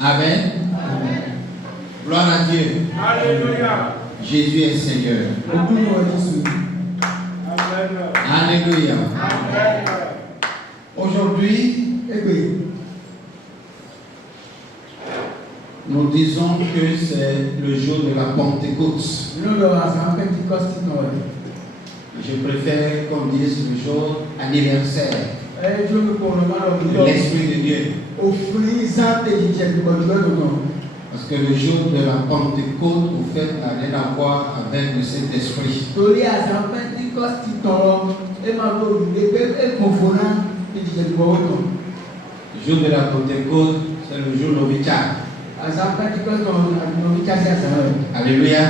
Amen. Gloire à Dieu. Alléluia. Jésus est Seigneur. Alléluia. Aujourd'hui, nous disons que c'est le jour de la Pentecôte. Je préfère qu'on dise le jour anniversaire de l'Esprit de Dieu. Parce que le jour de la Pentecôte, au fait, n'a rien à voir avec le Saint-Esprit. Le jour de la Pentecôte, c'est le jour noviciat. Alléluia.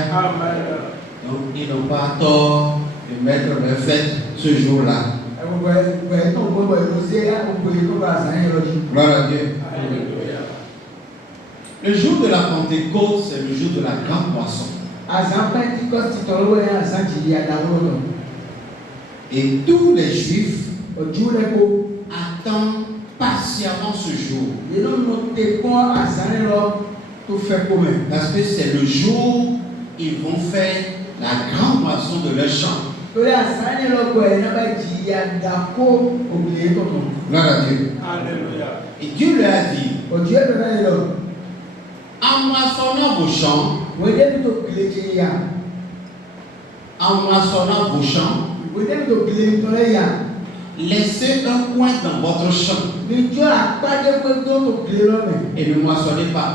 Donc, ils n'ont pas tort de mettre leur fête ce jour-là. Gloire à Dieu. Le jour de la Pentecôte, c'est le jour de la grande moisson. Et tous les Juifs attendent patiemment ce jour. Parce que c'est le jour où ils vont faire la grande moisson de leur champ. Gloire à Dieu. Alléluia. Et Dieu leur a dit, en moissonnant vos champs, laissez un coin dans votre champ et ne moissonnez pas.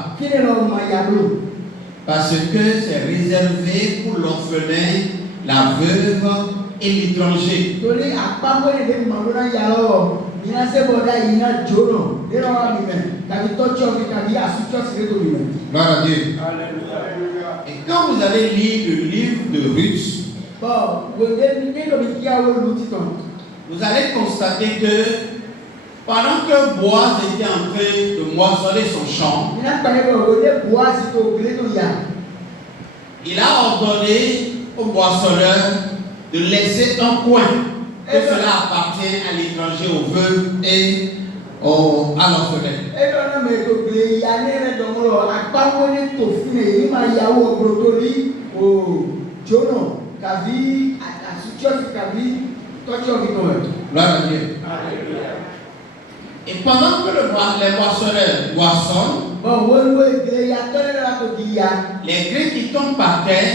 Parce que c'est réservé pour l'orphelin, la veuve et l'étranger. Gloire à Dieu. Et quand vous allez lire le livre de Ruth, vous allez constater que pendant que Boaz était en train de moissonner son champ, il a ordonné au moissonneur de laisser un coin, que cela appartient à l'étranger, aux veuves et à l'orphelin. Gloire à Dieu. Et pendant que les moissonneurs moissonnent, les grains qui tombent par terre,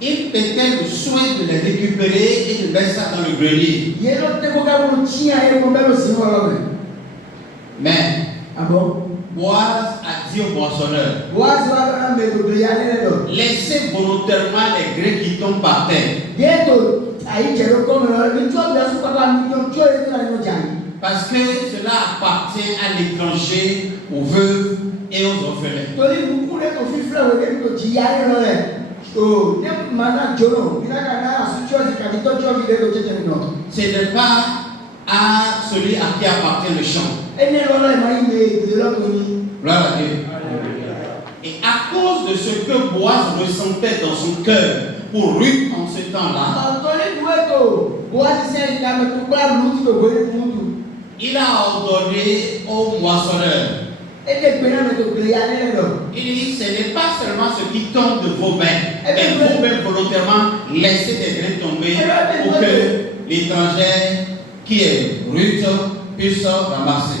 ils mettaient le soin de les récupérer et de mettre ça dans le grenier. Mais Boaz a dit au moissonneur, laissez volontairement les grains qui tombent par terre. Parce que cela appartient à l'étranger, aux veuves et aux orphelins. Ce n'est pas à celui à qui appartient le champ. Gloire à Dieu. Et à cause de ce que Boaz ressentait dans son cœur pour Ruth en ce temps-là, il a ordonné au moissonneur. Il dit, ce n'est pas seulement ce qui tombe de vos mains, mais vous-même volontairement laissez des grains tomber pour que l'étranger qui est Ruth puisse ramasser.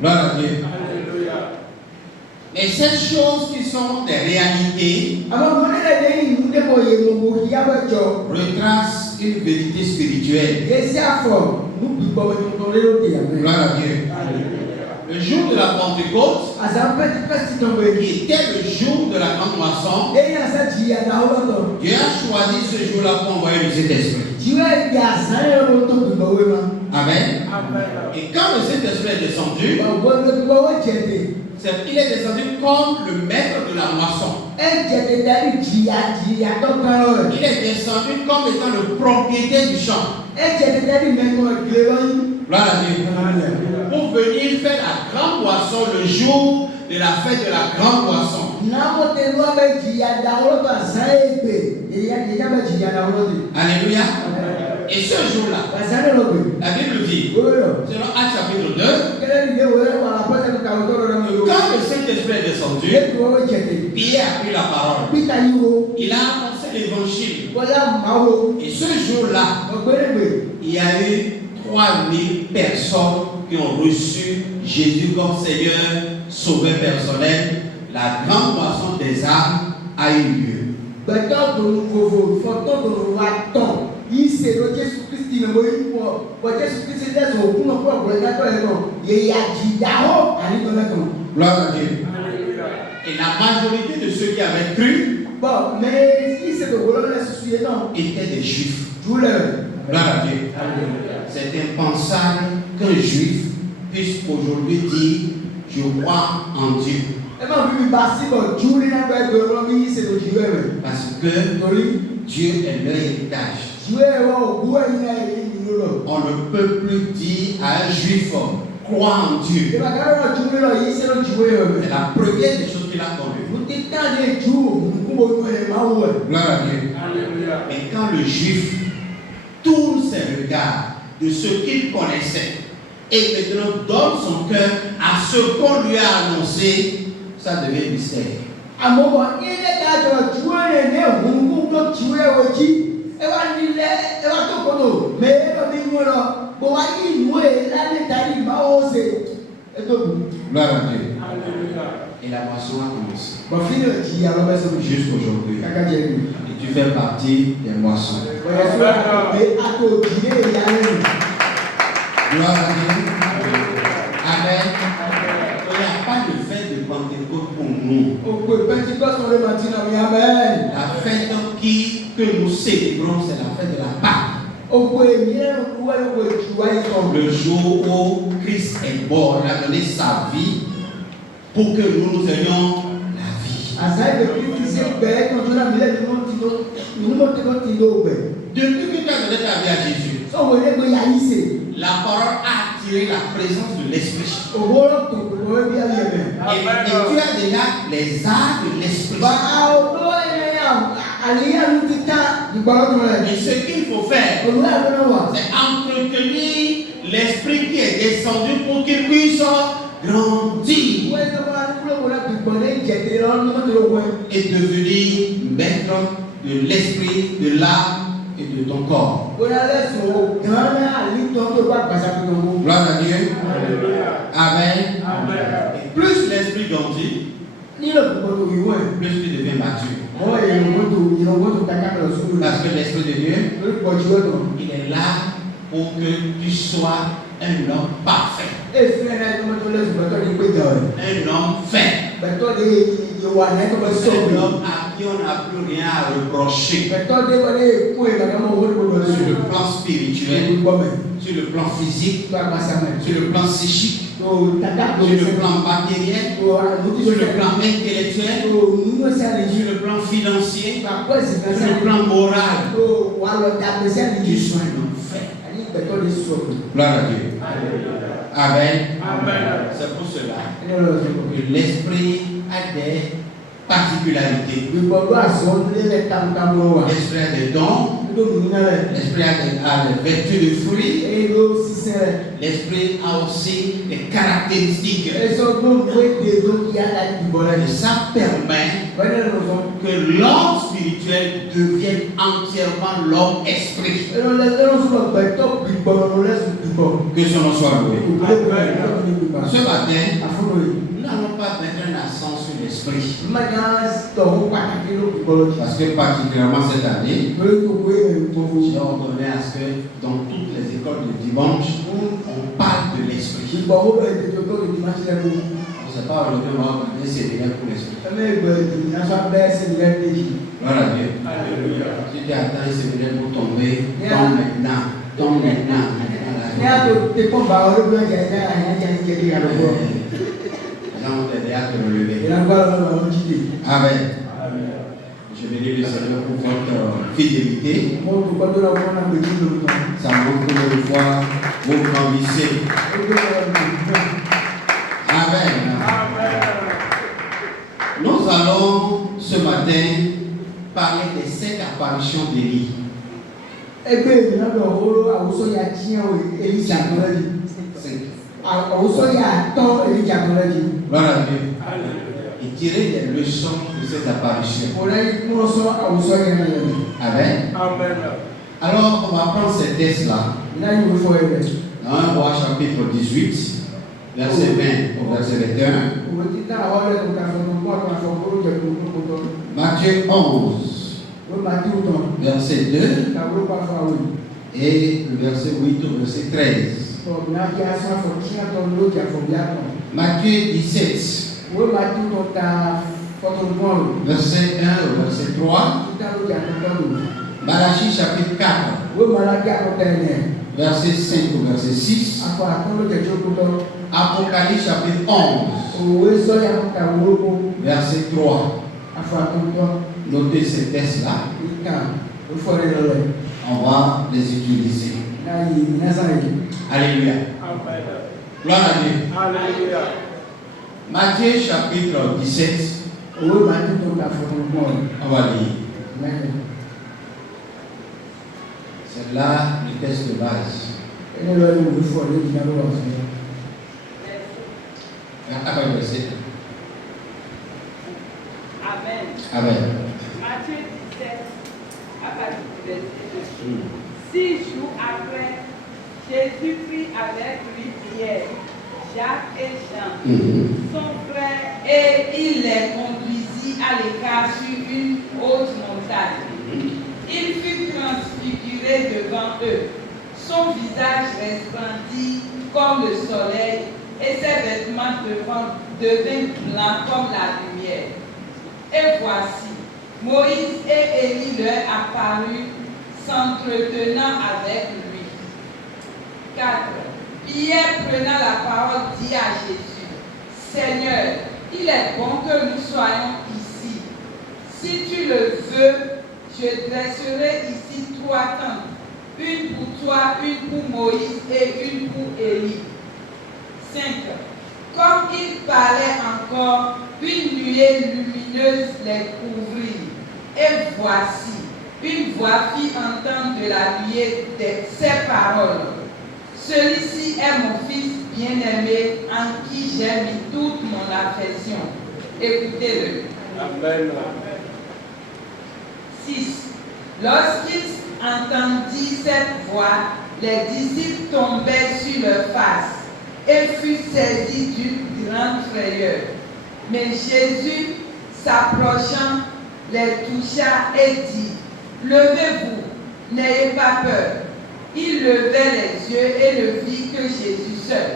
Gloire à Dieu. Et ces choses qui sont des réalités retracent une vérité spirituelle. Gloire à Dieu. Le jour de la Pentecôte, qui était le jour de la grande moisson, Dieu a choisi ce jour-là pour envoyer le Saint-Esprit. Amen. Et quand le Saint-Esprit est descendu, il est descendu comme le maître de la moisson. Il est descendu comme étant le propriétaire du champ. Gloire à Dieu. Pour venir faire la grande moisson le jour de la fête de la grande moisson. Alléluia. Et ce jour-là, la Bible dit, selon Actes chapitre 2, quand le Saint-Esprit est descendu, Pierre a pris la parole. Il a annoncé l'évangile. Et ce jour-là, il y a eu 3000 personnes qui ont reçu Jésus comme Seigneur, Sauveur personnel. La grande moisson des âmes a eu lieu. Gloire à Dieu. Et la majorité de ceux qui avaient cru étaient des juifs. Gloire à Dieu. C'est impensable qu'un juif puisse aujourd'hui dire je crois en Dieu. Parce que Dieu est leur héritage. On ne peut plus dire à un juif crois en Dieu. C'est la première des choses qu'il a connue. Gloire à Dieu. Mais quand le juif tourne ses regards de ce qu'il connaissait et maintenant donne son cœur à ce qu'on lui a annoncé, ça devient mystère. Gloire à Dieu. Et la moisson a commencé. Jusqu'aujourd'hui. Et tu fais partie des moissons. Gloire à Dieu. Amen. Il n'y a pas de fête de Pentecôte pour nous. La fête que nous célébrons, c'est la fête de la Pâque. Le jour où Christ est mort, il a donné sa vie pour que nous ayons la vie. Depuis que tu as donné ta vie à Jésus, la parole a attiré la présence de l'Esprit. Et tu as déjà les arts de l'Esprit. Et ce qu'il faut faire, c'est entretenir l'Esprit qui est descendu pour qu'il puisse grandir et devenir maître de l'Esprit, de l'âme et de ton corps. Gloire à Dieu. Amen. Et plus l'Esprit grandit, plus tu deviens mature. Parce que l'Esprit de Dieu, il est là pour que tu sois un homme parfait. Un homme fait. Un homme à qui on n'a plus rien à reprocher. Sur le plan spirituel, sur le plan physique, sur le plan psychique, sur le plan matériel, sur le plan intellectuel, sur le plan financier, sur le plan moral. Tu sois un homme fait. Gloire à Dieu. Amen. C'est pour cela que l'Esprit a des particularités. L'Esprit a des dons. L'Esprit a des vertus de fruits. L'Esprit a aussi des caractéristiques. Et ça permet que l'homme spirituel devienne entièrement l'homme esprit. Que son nom soit loué. Ce matin, nous n'allons pas mettre un accent sur l'esprit. Parce que particulièrement cette année, j'ai ordonné à ce que dans toutes les écoles de dimanche, on parle de l'esprit. On ne sait pas aujourd'hui, on va organiser un séminaire pour l'esprit. Gloire à Dieu. Si tu attends un séminaire pour tomber, tombe maintenant. Tombe maintenant. Les gens vont t'aider à te relever. Amen. Je bénis le Seigneur pour votre fidélité. Ça montre une fois vos grandissez. Amen. Nous allons ce matin parler des 7 apparitions d'Élie. Voilà Dieu. Et tirer des leçons de cette apparition. Amen. Amen. Alors, on va prendre ces textes-là. Dans 1 Roi chapitre 18, verset 20 au verset 21. Matthieu 11, verset 2. Et le verset 8 au verset 13. Matthieu 17, verset 1 au verset 3. Malachie chapitre 4, verset 5 au verset 6. Apocalypse chapitre 11, verset 3. Notez ces textes-là. On va les utiliser. Alléluia. Amen. Gloire à Dieu. Alléluia. Matthieu chapitre 17. On va lire. C'est là le texte de base. Après le verset. Amen. Amen. Matthieu 17, à partir du verset 2. 6 jours après, Jésus prit avec lui Pierre, Jacques et Jean, son frère, et il les conduisit à l'écart sur une haute montagne. Il fut transfiguré devant eux. Son visage resplendit comme le soleil et ses vêtements devinrent blancs comme la lumière. Et voici, Moïse et Élie leur apparurent, s'entretenant avec lui. 4. Pierre, prenant la parole, dit à Jésus, Seigneur, il est bon que nous soyons ici. Si tu le veux, je dresserai ici 3 tentes, une pour toi, une pour Moïse et une pour Élie. 5. Comme il parlait encore, une nuée lumineuse les couvrit. Et voici, une voix fit entendre de la nuée ces paroles. Celui-ci est mon fils bien-aimé en qui j'ai mis toute mon affection. Écoutez-le. Amen. 6. Lorsqu'ils entendirent cette voix, les disciples tombèrent sur leur face et furent saisis d'une grande frayeur. Mais Jésus, s'approchant, les toucha et dit, levez-vous, n'ayez pas peur. Il levait les yeux et ne vit que Jésus seul.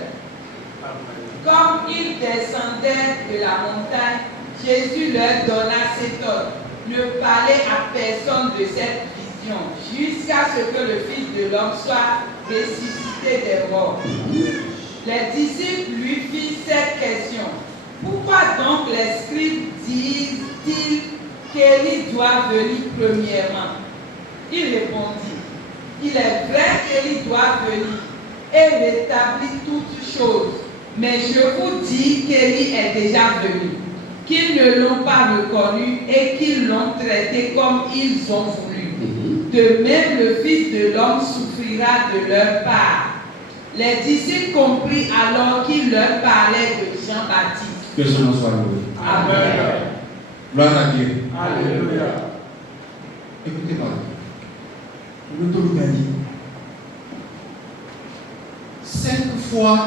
Comme ils descendaient de la montagne, Jésus leur donna cet ordre. Ne parlez à personne de cette vision, jusqu'à ce que le Fils de l'homme soit ressuscité des morts. Les disciples lui firent cette question. Pourquoi donc les scribes disent-ils qu'Élie doit venir premièrement? Il répondit, il est vrai qu'Élie doit venir et rétablir toutes choses. Mais je vous dis qu'Élie est déjà venu, qu'ils ne l'ont pas reconnu et qu'ils l'ont traité comme ils ont voulu. De même, le Fils de l'homme souffrira de leur part. Les disciples comprirent alors qu'il leur parlait de Jean-Baptiste. Que son nom soit loué. Amen. Gloire à Dieu. Alléluia. Écoutez-moi. 5 fois,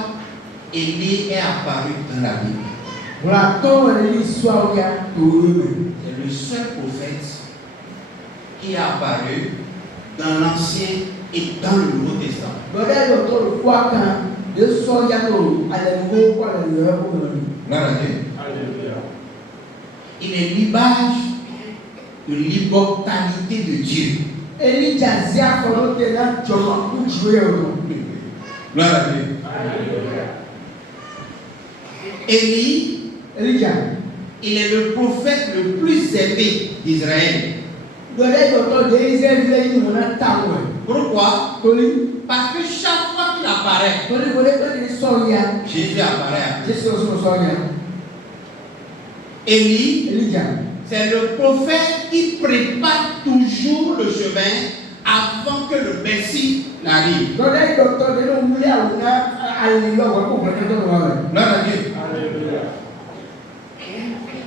Élie est apparu dans la Bible. C'est le seul prophète qui est apparu dans l'Ancien et dans le Nouveau Testament. Gloire à Dieu. Alléluia. Il est l'image de l'immortalité de Dieu. Gloire à Dieu. Alléluia. Élie, il est le prophète le plus aimé d'Israël. Pourquoi? Parce que chaque fois qu'il apparaît, Jésus apparaît. Élie, c'est le prophète qui prépare toujours le chemin avant que le Messie n'arrive. Gloire à Dieu.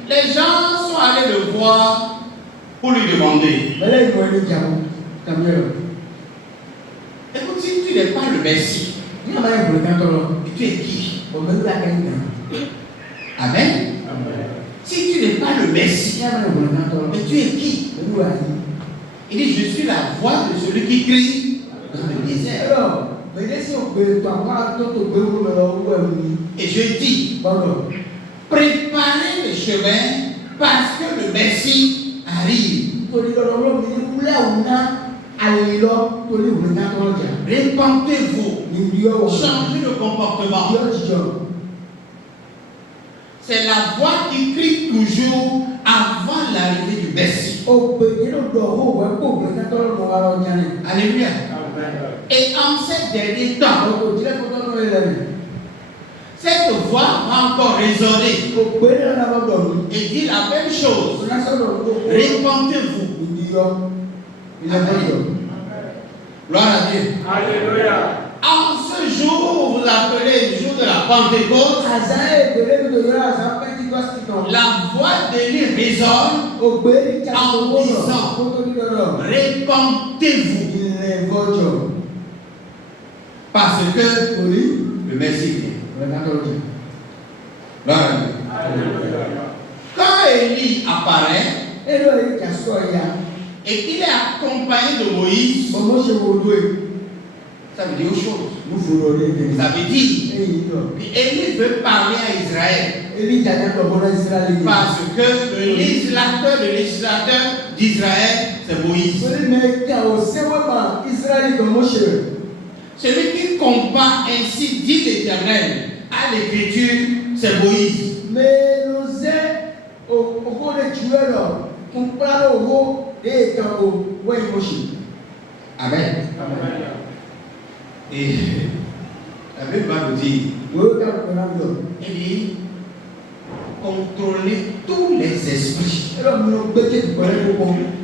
Les gens sont allés le voir pour lui demander. Écoute, si tu n'es pas le Messie, et tu es qui? Amen. Si tu n'es pas le Messie, mais tu es qui? Il dit, je suis la voix de celui qui crie dans le désert. Et je dis, préparez le chemin parce que le Messie arrive. Répentez-vous, changez de comportement. C'est la voix qui crie toujours avant l'arrivée du Messie. Alléluia. Et en ces derniers temps, cette voix va encore résonner et dire la même chose. Répentez-vous. Gloire à Dieu. Alléluia. En ce jour, vous appelez le jour de la Pentecôte, la voix d'Élie résonne en disant, répentez-vous. Parce que le Messie vient. Gloire à Dieu. Quand Élie apparaît et qu'il est accompagné de Moïse, ça veut dire autre chose. Ça veut dire qu'Élie veut parler à Israël. Parce que le législateur d'Israël, c'est Moïse. Celui qui combat ainsi, dit l'Éternel, à l'Écriture, c'est Moïse. Amen. Et la Bible va nous dire, il dit, contrôlez tous les esprits.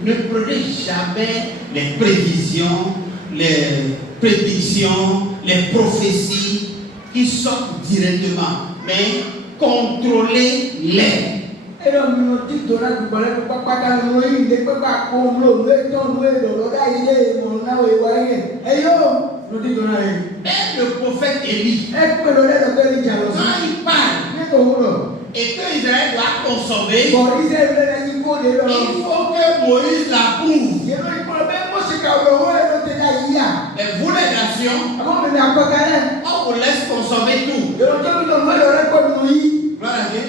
Ne prenez jamais les prévisions, les prédictions, les prophéties qui sortent directement, mais contrôlez-les. Et le prophète Élie, quand il parle et que Israël doit consommer, il faut que Moïse l'approuve. Mais vous les nations, on vous laisse consommer tout. Gloire à Dieu.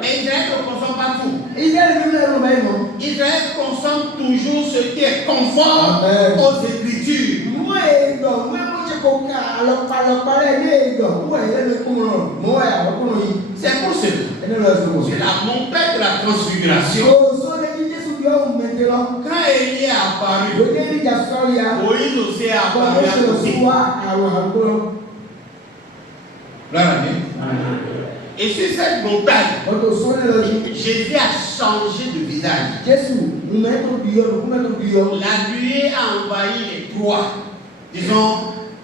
Mais Israël ne consomme pas tout. Israël consomme toujours ce qui est conforme aux Écritures. C'est pour cela. C'est la montagne de la transfiguration. Quand Élie est apparu, Moïse aussi est apparu à côté. Gloire à Dieu. Et sur cette montagne, Jésus a changé de visage. La nuée a envahi les trois, disons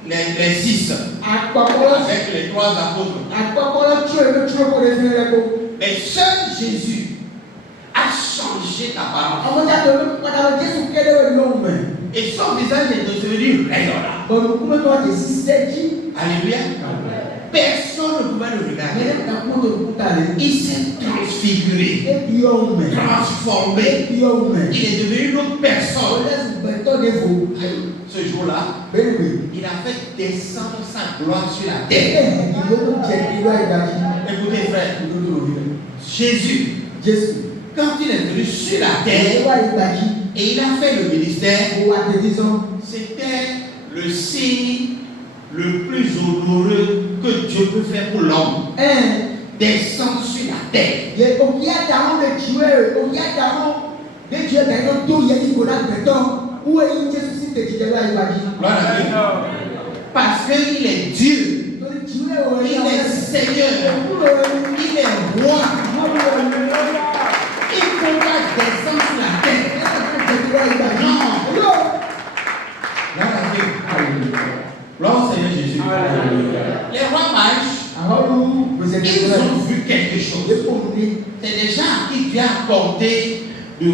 les six, avec les trois apôtres. Mais seul Jésus a changé d'apparence. Et son visage est devenu rayonnant. Alléluia. Personne ne pouvait le regarder. Il s'est transfiguré, transformé. Il est devenu une autre personne. Ce jour-là, il a fait descendre sa gloire sur la terre. Écoutez, frère, Jésus, quand il est venu sur la terre et il a fait le ministère, c'était le signe le plus honoreux que Dieu peut faire pour l'homme. Descendre sur la terre. Gloire à Dieu. Parce qu'il est Dieu. Il est Seigneur. Il est roi. descend sur la terre. Non. Gloire à Dieu. Gloire au Seigneur Jésus. Les rois mages, ils ont vu quelque chose. C'est des gens à qui Dieu a accordé de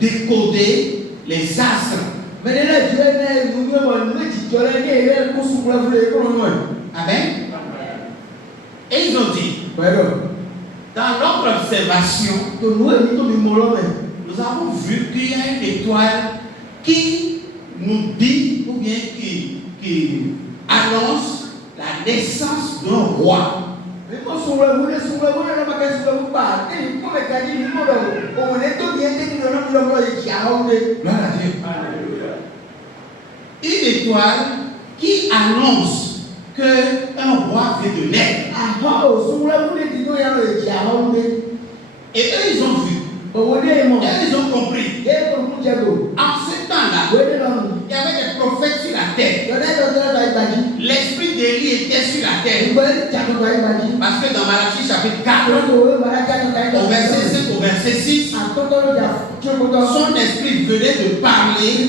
décoder les astres. Amen. Et ils ont dit, dans notre observation, nous avons vu qu'il y a une étoile qui nous dit, ou bien qui annonce la naissance d'un roi. Gloire à Dieu. Une étoile qui annonce qu'un roi vient de naître. Et eux, ils ont vu. Et ils ont compris. En ce temps-là, il y avait des prophètes sur la terre. L'esprit d'Élie était sur la terre. Parce que dans Malachie chapitre 4, au verset 5 au verset 6, son esprit venait de parler et de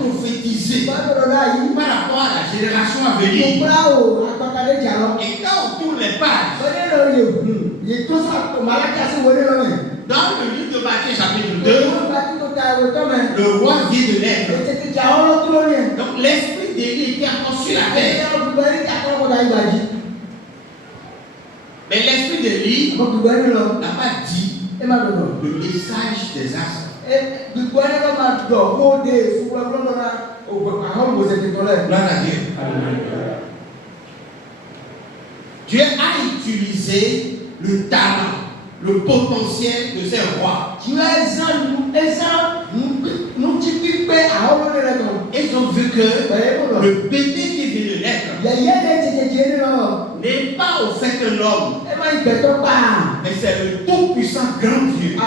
prophétiser par rapport à la génération à venir. Et quand on tourne les pages, dans le livre de Matthieu chapitre 2, le roi vient de naître. Donc l'esprit d'Élie était encore sur la terre. Mais l'esprit d'Élie n'a pas dit le message des astres. Gloire à Dieu. Dieu a utilisé le talent, le potentiel de ces rois. Ils ont vu que le bébé qui vient de naître n'est pas au fait que l'homme, mais c'est le tout-puissant grand Dieu qui a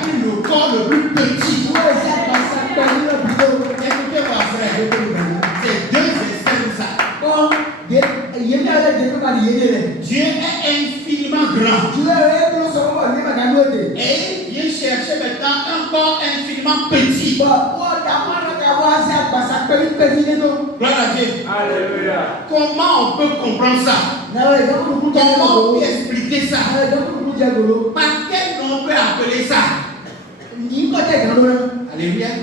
pris le corps le plus petit. Écoutez-moi, frère, c'est deux extrêmes ça. Dieu est infiniment grand. Et il vient chercher maintenant un corps infiniment petit. Gloire à Dieu. Alléluia. Comment on peut comprendre ça? Comment on peut expliquer ça? Par quel nom on peut appeler ça? Alléluia. Amen.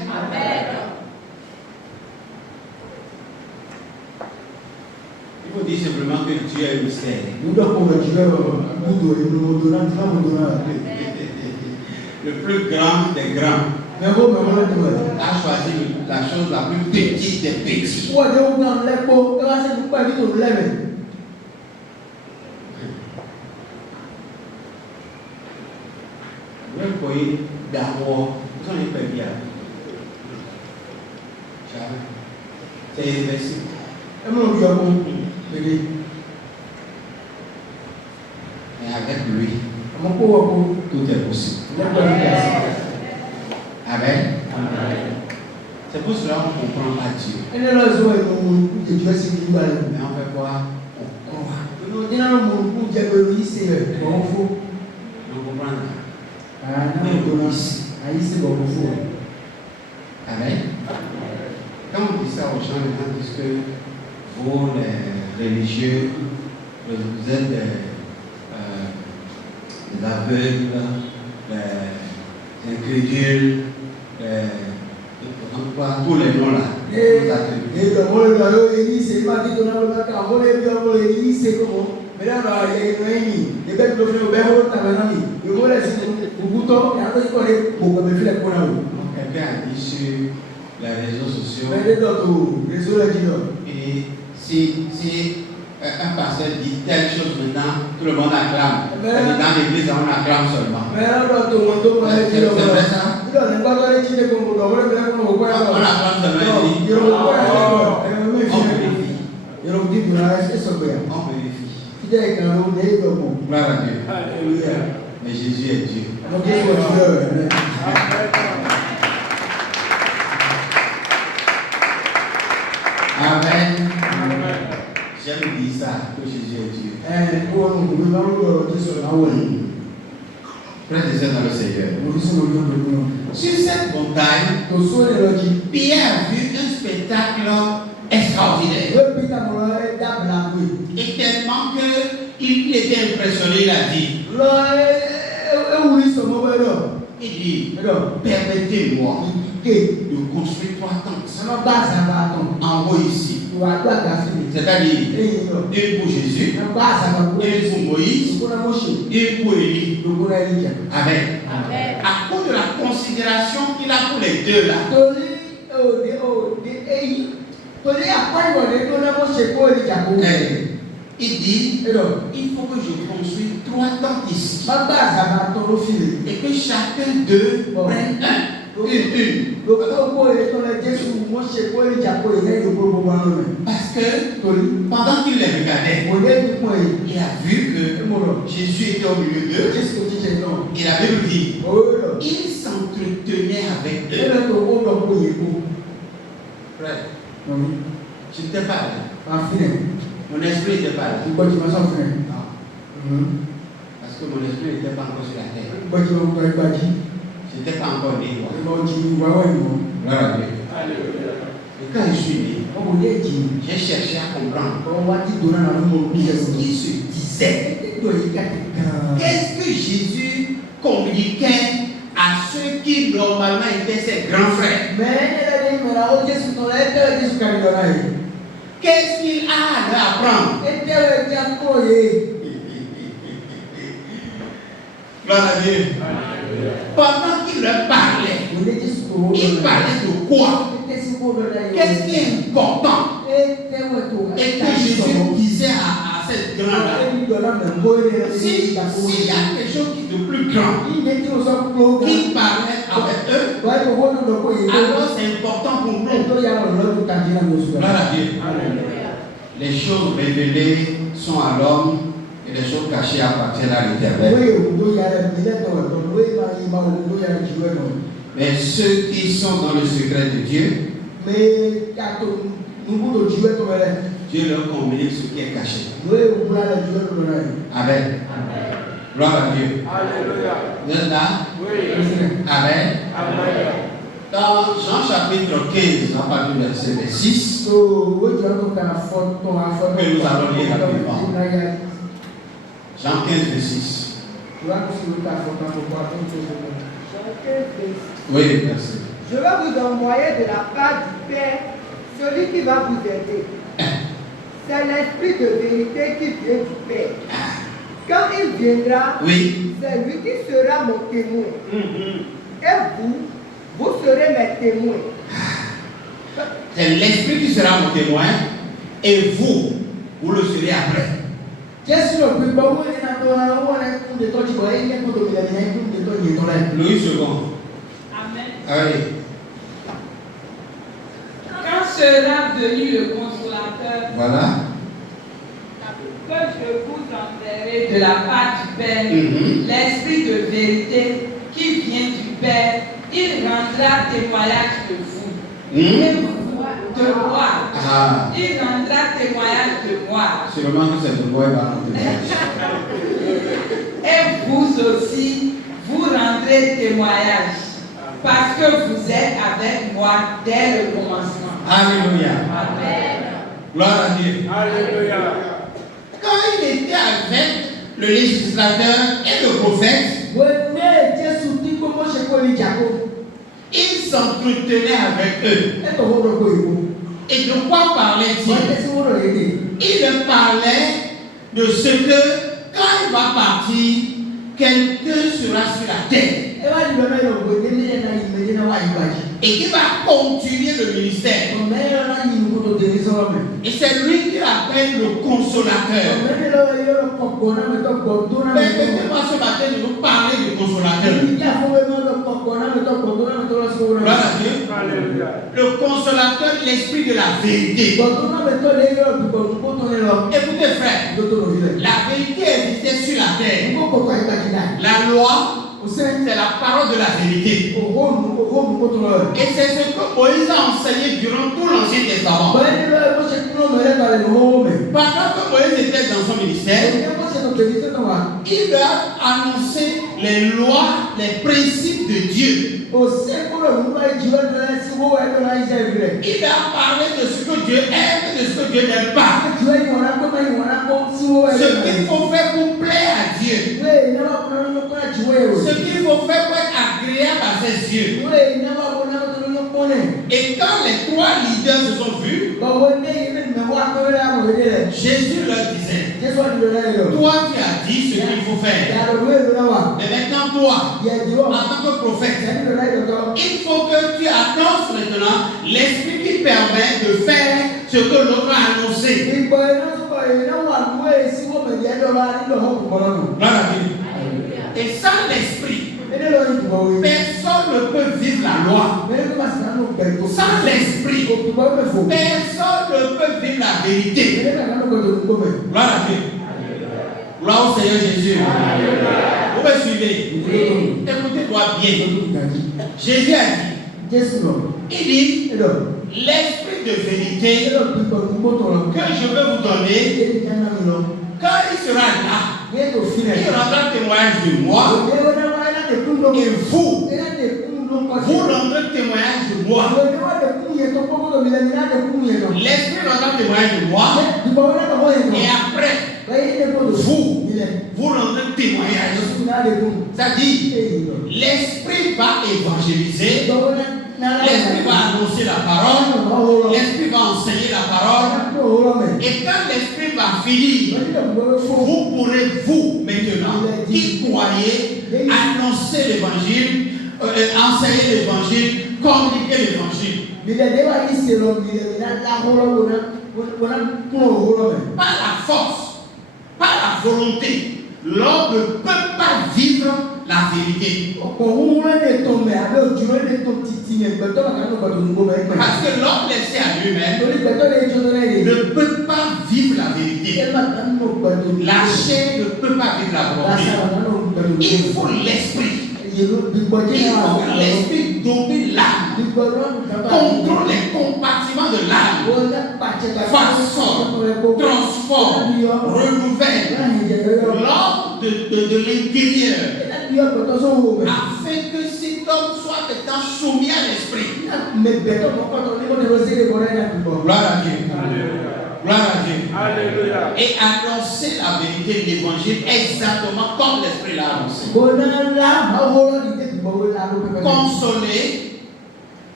Il faut dire simplement que Dieu est le mystère. Le plus grand des grands a choisi la chose la plus petite des petits. Vous voyez d'abord, vous en êtes pas bien. C'est irréversible. Et avec lui, tout est possible. Amen. C'est pour cela qu'on comprend pas Dieu. Mais on fait quoi? On croit. On comprend. Amen. Quand on dit ça aux gens, les gens disent que vous, les religieux, vous êtes des aveugles, des incrédules, tous les noms là. Quelqu'un a dit sur les réseaux sociaux, et si un pasteur dit telle chose maintenant, tout le monde acclame. Dans l'église, on acclame seulement. C'est vrai ça? On acclame seulement. On vérifie. Gloire à Dieu. Mais Jésus est Dieu. Amen. J'aime dire ça. que Jésus est Dieu. Frères et sœurs dans le Seigneur. Sur cette montagne, Pierre a vu un spectacle extraordinaire. Et tellement qu'il était impressionné, il a dit, permettez-moi de construire 3 tentes en haut ici. C'est-à-dire une pour Jésus, une pour Moïse, une pour Élie. Amen. À cause de la considération qu'il a pour les deux là. Il dit, il faut que je construise 3 tentes ici. Et que chacun d'eux prenne une. Parce que pendant qu'il les regardait, il a vu que Jésus était au milieu d'eux. Et la Bible dit, il s'entretenait avec eux. Frère, je n'étais pas là. Mon esprit n'était pas là. Non. Parce que mon esprit n'était pas encore sur la terre. Je n'étais pas encore né. Gloire à Dieu. Et quand je suis né, j'ai cherché à comprendre qu'est-ce qu'il se disait. Qu'est-ce que Jésus communiquait à ceux qui normalement étaient ses grands frères. Qu'est-ce qu'il a à leur apprendre? Gloire à Dieu. Pendant qu'il leur parlait, il parlait de quoi? Qu'est-ce qui est important? Et que Jésus disait à cette grande-là, s'il y a quelque chose qui est de plus grand, qui parlait avec eux, alors c'est important pour nous. Gloire à Dieu. Les choses révélées sont à l'homme et les choses cachées appartiennent à l'Éternel. Mais ceux qui sont dans le secret de Dieu, Dieu leur communique ce qui est caché. Amen. Gloire à Dieu. Vous êtes là? Amen. Dans Jean chapitre 15, à partir du verset 6, que nous allons lire rapidement. Jean 15, verset 6. Oui, merci. Je vais vous envoyer de la part du Père celui qui va vous aider. C'est l'esprit de vérité qui vient du Père. Quand il viendra, c'est lui qui sera mon témoin. Et vous serez mes témoins. C'est l'esprit qui sera mon témoin et vous le serez après. Louis II. Amen. Allez. Quand sera venu le consolateur, Voilà. que je vous enverrai de la part du Père, l'esprit de vérité qui vient du Père, il rendra témoignage de vous. De moi. Il rendra témoignage de moi. Sûrement que c'est de moi dans le témoignage. Et vous aussi, vous rendrez témoignage. Parce que vous êtes avec moi dès le commencement. Alléluia. Amen. Gloire à Dieu. Alléluia. Quand il était avec le législateur et le prophète, il s'entretenait avec eux. Et de quoi parlait-il? Il leur parlait de ce que quand il va partir, quelqu'un sera sur la terre. Et qui va continuer le ministère. Et c'est lui qui appelle le consolateur. Permettez-moi ce matin de vous parler du consolateur. Gloire à Dieu. Le consolateur, l'esprit de la vérité. Écoutez frère, la vérité existait sur la terre. La loi c'est la parole de la vérité. Et c'est ce que Moïse a enseigné durant tout l'Ancien Testament. Pendant que Moïse était dans son ministère, il a annoncé les lois, les principes de Dieu. Il a parlé de ce que Dieu aime et de ce que Dieu n'aime pas. Ce qu'il faut faire pour plaire à Dieu. Ce qu'il faut faire pour être agréable à ses yeux. Et quand les trois leaders se sont vus, Jésus leur disait, toi tu as dit ce qu'il faut faire. Mais maintenant toi, en tant que prophète, il faut que tu annonces maintenant l'esprit qui permet de faire ce que l'autre a annoncé. Et sans l'esprit, personne ne peut vivre la loi. Sans l'esprit, personne ne peut vivre la vérité. Gloire à Dieu. Gloire au Seigneur Jésus. Vous me suivez? Écoutez-moi bien. Jésus a dit, il dit, l'esprit de vérité que je veux vous donner, quand il sera là, il rendra témoignage de moi. Et vous rendrez témoignage de moi. L'esprit rendra témoignage de moi. Et après, vous rendrez témoignage. C'est-à-dire, l'esprit va évangéliser. L'esprit va annoncer la parole. L'esprit va enseigner la parole. Et quand l'esprit va finir, vous pourrez, vous, maintenant, qui croyez, annoncer l'évangile, enseigner l'évangile, communiquer l'évangile. Par la force, par la volonté, l'homme ne peut pas vivre la vérité. Parce que l'homme laissé à lui-même ne peut pas vivre la vérité. La chair ne peut pas vivre la volonté. Il faut l'esprit. Il faut que l'esprit domine l'âme, contrôle les compartiments de l'âme, façonne, transforme, renouvelle l'homme de l'intérieur, afin que cet homme soit maintenant soumis à l'esprit. Gloire à Dieu. Gloire à Dieu. Alléluia. Et annoncer la vérité de l'évangile exactement comme l'esprit l'a annoncé. Consoler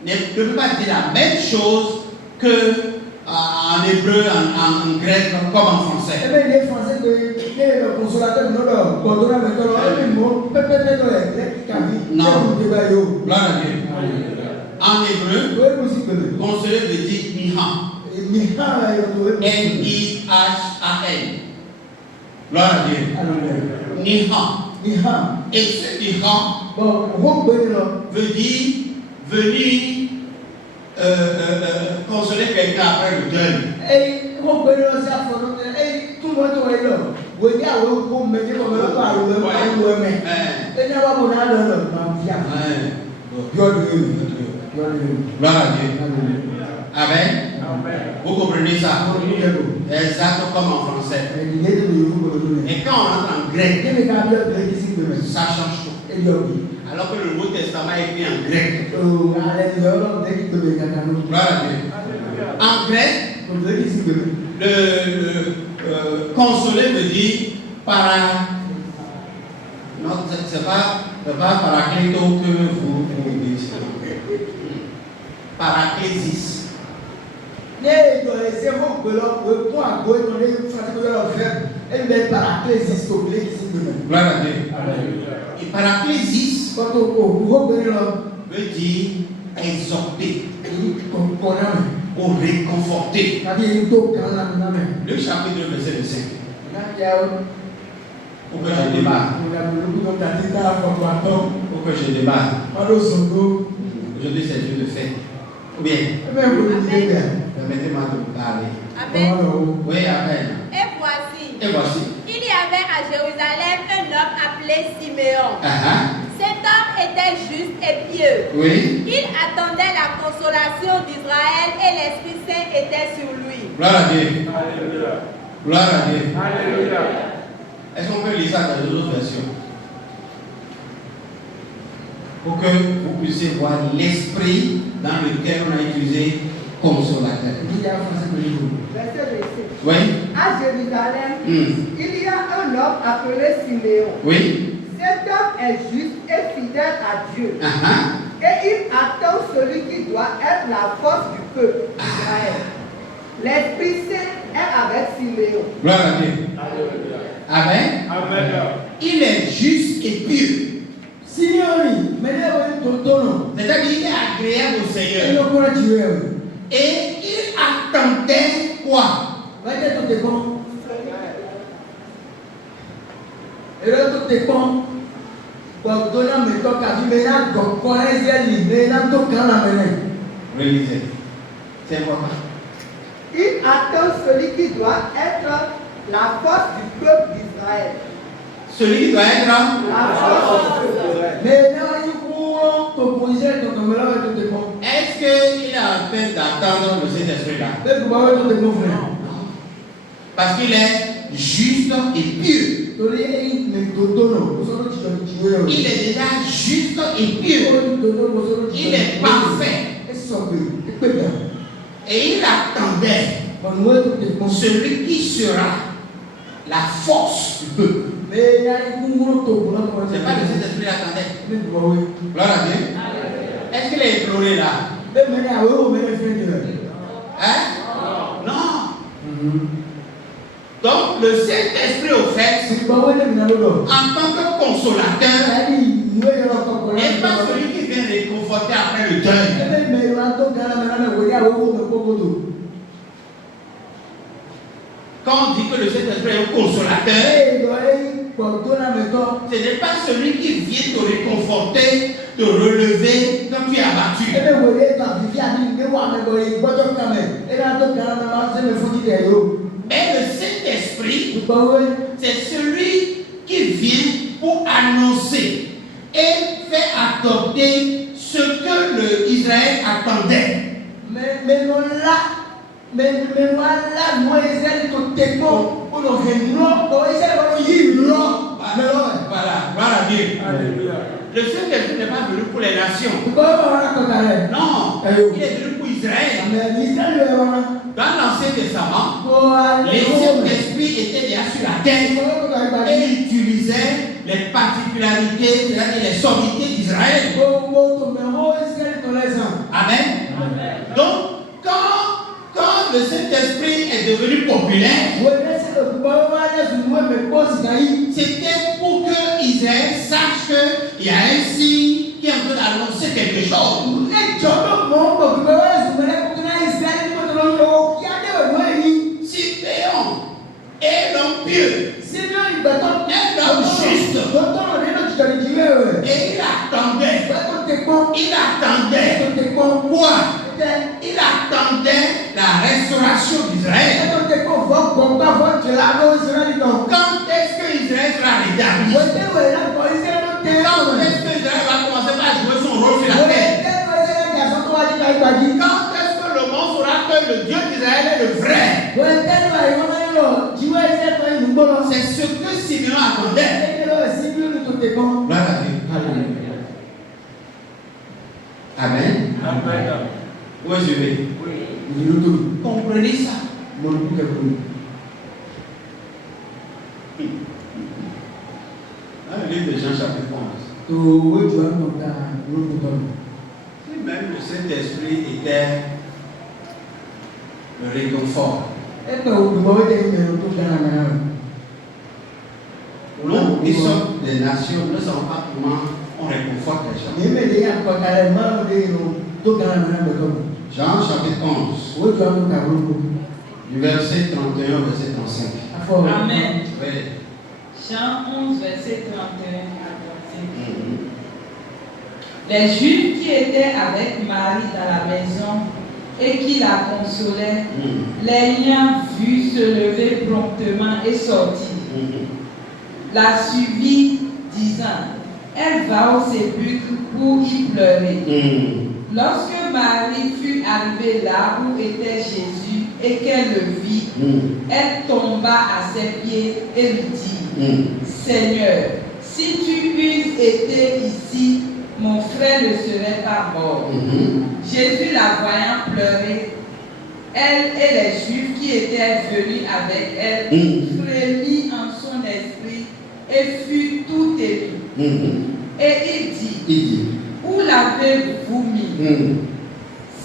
ne peut pas dire la même chose que en hébreu, en grec, comme en français. Non. Gloire à Dieu. En hébreu, consoler veut dire nihan. N-I-H-A-N. Gloire à Dieu. Nihan. Et ce nihan veut dire venir consoler quelqu'un après le deuil. Gloire à Dieu. Amen. Vous comprenez ça? Exactement comme en français. Et quand on entre en grec, ça change tout. Alors que le Nouveau Testament est écrit en grec. Gloire à Dieu. En grec, le consoler veut dire non, c'est pas paracléto que vous dites. Paraclésis. Gloire à Dieu. Et paraclésis veut dire exhorter ou réconforter. Le chapitre verset 5. Pour que je démarre. Pour que je démarre. Aujourd'hui c'est Dieu de fête. Ou bien. Permettez-moi de vous parler. Amen. Oui, amen. Et voici, Et voici. il y avait à Jérusalem un homme appelé Siméon. Uh-huh. Ses était juste et pieux. Oui. Il attendait la consolation d'Israël et l'Esprit Saint était sur lui. Gloire à Dieu. Alléluia. Gloire à Dieu. Alléluia. Est-ce qu'on peut lire ça dans les autres versions? Pour que vous puissiez voir l'esprit dans lequel on a utilisé consolateur. Verset 26. Oui. À Jérusalem, il y a un homme appelé Siméon. Oui. Cet homme est juste et fidèle à Dieu. Et il attend celui qui doit être la force du peuple d'Israël. L'Esprit Saint est avec Siméon. Gloire à Dieu. Alléluia. Amen. Amen. Il est juste et pur. C'est-à-dire qu'il est agréable au Seigneur. Et il attendait quoi? Réalisez. C'est important. Il attend celui qui doit être la force du peuple d'Israël. Celui qui doit être là. La force du peuple. Est-ce qu'il est en train d'attendre le Saint-Esprit là? Parce qu'il est juste et pur. Il est déjà juste et pur. Il est parfait. Et il attendait celui qui sera la force du peuple. C'est pas le Saint-Esprit qui attendait. Gloire à Dieu. Est-ce qu'il est imploré là? Hein? Non. Donc le Saint-Esprit au fait, en tant que consolateur, n'est pas celui qui vient réconforter après le deuil. Quand on dit que le Saint-Esprit est un consolateur, ce n'est pas celui qui vient te réconforter, te relever quand tu es abattu. Mais le Saint-Esprit, c'est celui qui vient pour annoncer et faire adopter ce que Israël attendait. Voilà, voilà Dieu. Alléluia. Le Saint-Esprit n'est pas venu pour les nations. Non, il est venu pour Israël. Dans l'Ancien Testament, les Saint-Esprits étaient déjà sur la terre et utilisaient les particularités, c'est-à-dire les sommités d'Israël. Amen. Donc, quand le Saint-Esprit est devenu populaire, c'était pour que Israël sache qu'il y a un signe qui est en train d'annoncer quelque chose. Siméon est l'homme pieux, est l'homme juste. Et il attendait quoi? Il attendait la restauration d'Israël. Quand est-ce que Israël sera rétabli? Quand est-ce que Israël va commencer à jouer son rôle sur la terre? Quand est-ce que le monde saura que le Dieu d'Israël est le vrai? C'est ce que Simeon attendait. Gloire à Dieu. Amen. Amen. Où est-ce que je vais? Comprenez ça. Dans le livre de Jean chapitre 11. Si même le Saint-Esprit était le réconfort, nous qui sommes des nations, nous ne savons pas comment on réconforte les gens. Jean chapitre 11, du verset 31 au verset 35. Amen. Oui. Jean 11, verset 31 à 35. Les Juifs qui étaient avec Marie dans la maison et qui la consolaient, l'ayant vue se lever promptement et sortir, la suivit, disant: elle va au sépulcre pour y pleurer. Lorsque Marie fut arrivée là où était Jésus et qu'elle le vit, elle tomba à ses pieds et lui dit, Seigneur, si tu eusses été ici, mon frère ne serait pas mort. Jésus, la voyant pleurer, elle et les Juifs qui étaient venus avec elle, frémit en son esprit et fut tout ému. Et il dit, où l'avez-vous mis?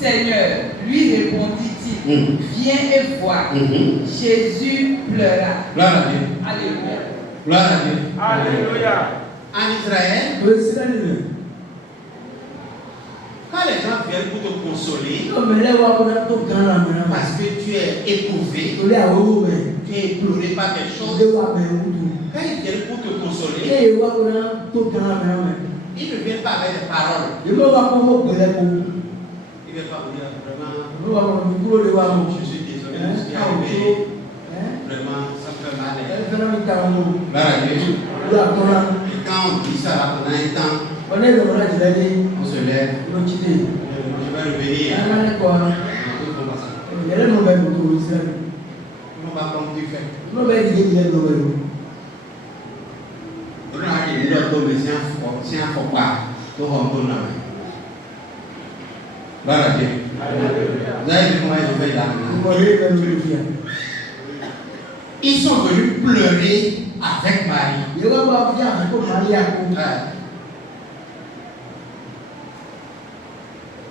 Seigneur, lui répondit-il, viens et vois. Jésus pleura. Gloire à Dieu. Alléluia. Gloire à Dieu. Alléluia. En Israël, quand les gens viennent pour te consoler, parce que tu es éprouvé, tu es éploré par quelque chose, quand ils viennent pour te consoler, ils ne viennent pas avec des paroles. Ils ne viennent pas vous dire vraiment, je suis désolé de ce qui est arrivé. Vraiment, ça fait mal. Gloire à Dieu. Et quand on dit ça, là, pendant un temps, on se lève. Je vais revenir. Ils vont pas comme tu fais. On a dit, c'est un faux pas. Tout le monde là. Gloire à Dieu. Vous avez vu comment ils ont fait là? Ils sont venus pleurer avec Marie.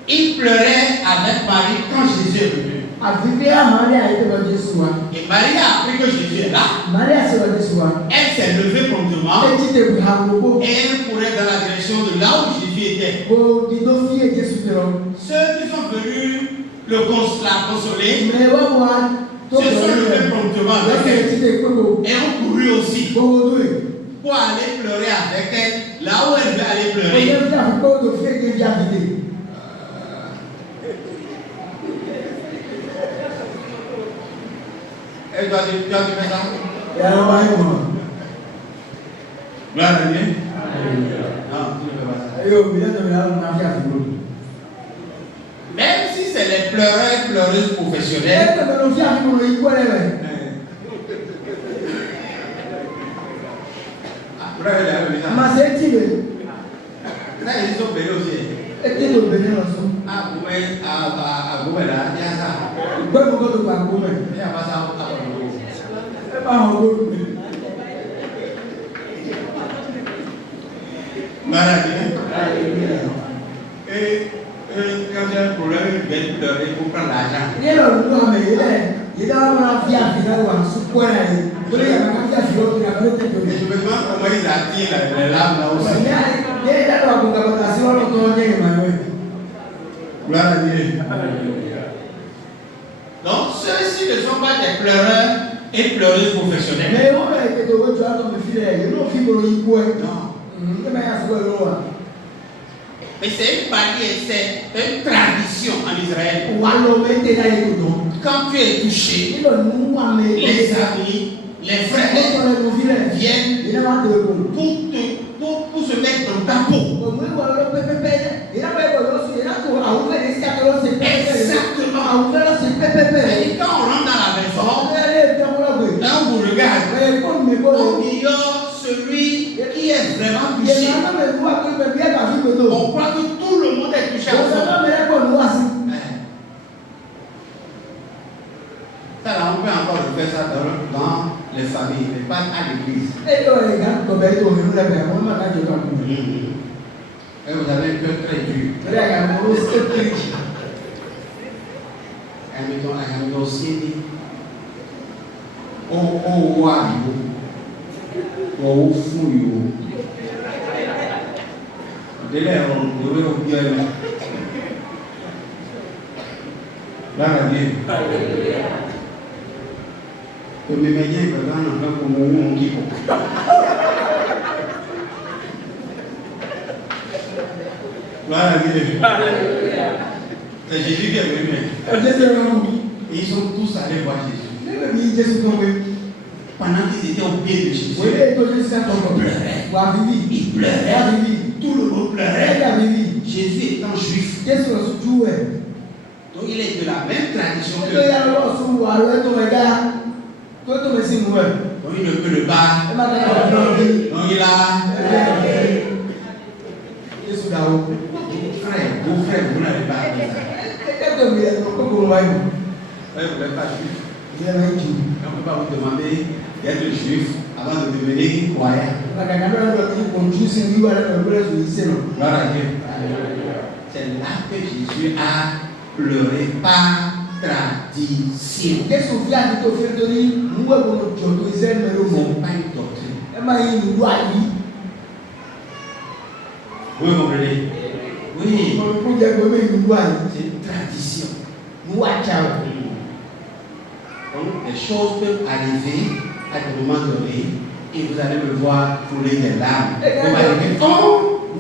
Ils pleuraient avec Marie quand Jésus est venu. Et Marie a appris que Jésus est là. Elle s'est levée promptement et elle courait dans la direction de là où Jésus était. Ceux qui sont venus la consoler se sont levés promptement et ont couru aussi pour aller pleurer avec elle là où elle veut aller pleurer. Elle doit dire, tu as fait ça? Gloire à Dieu. Non, tu ne fais pas ça. Même si c'est les pleureurs et pleureuses professionnelles, là, ils sont bénis aussi. Ah, vous m'avez à vous là, il y a ça. Il y a pas ça à vous. Et quand il y a un problème, il vient pleurer pour prendre l'argent. Je me demande comment ils attirent les larmes là aussi. Gloire à Dieu. Donc, ceux-ci ne sont pas des pleureurs et pleureuses professionnelles. Non. Mais c'est une barrière, c'est une tradition en Israël. Quand tu es touché, les amis, les frères viennent pour se mettre dans ta peau. Exactement. Et quand on rentre dans la maison, là on vous regarde, on ignore celui qui est vraiment touché. On croit que tout le monde est touché à ça. Ça là, on peut encore faire ça dans les familles, mais pas à l'église. Et vous avez un cœur très dur. Un dossier. Oh, c'est Jésus qui est venu. Ils sont tous allés voir Jésus. pendant qu'ils étaient au pied de Jésus, Ele então Jésus quand on pleurait. o avivi, Ils pleuraient. avivi, Tout le monde pleurait. ele avivi. Jésus étant juif, Qu'est-ce que tu joues? donc il est de la même tradition que Ele ia lá sur o alô então vai dar. Todo esse moe. donc il ne peut le pas. É mais daí não vi. Donc il a Isso dá o. beau frère, vous n'avez pas appris ça. É que me não como vai. Ouais, vous n'êtes pas juif. Ele é mais tio. On ne peut pas vous demander d'être juif avant de devenir croyant. Mas a galera não contou se viu a na Brasil isso não. Gloire à Dieu. C'est là que Jésus a pleuré par tradition. Qu'est-ce que vous avez dit au fait de lui? Nous avons tout Israël mais le Ce mot. n'est pas une doctrine. É mais une loi ali. Vous me comprenez? Oui, Pour dire que mais une loi ali. c'est une tradition. Loi tchau. Donc, les choses peuvent arriver à un moment donné et vous allez me voir couler des larmes. Vous allez dire, oh,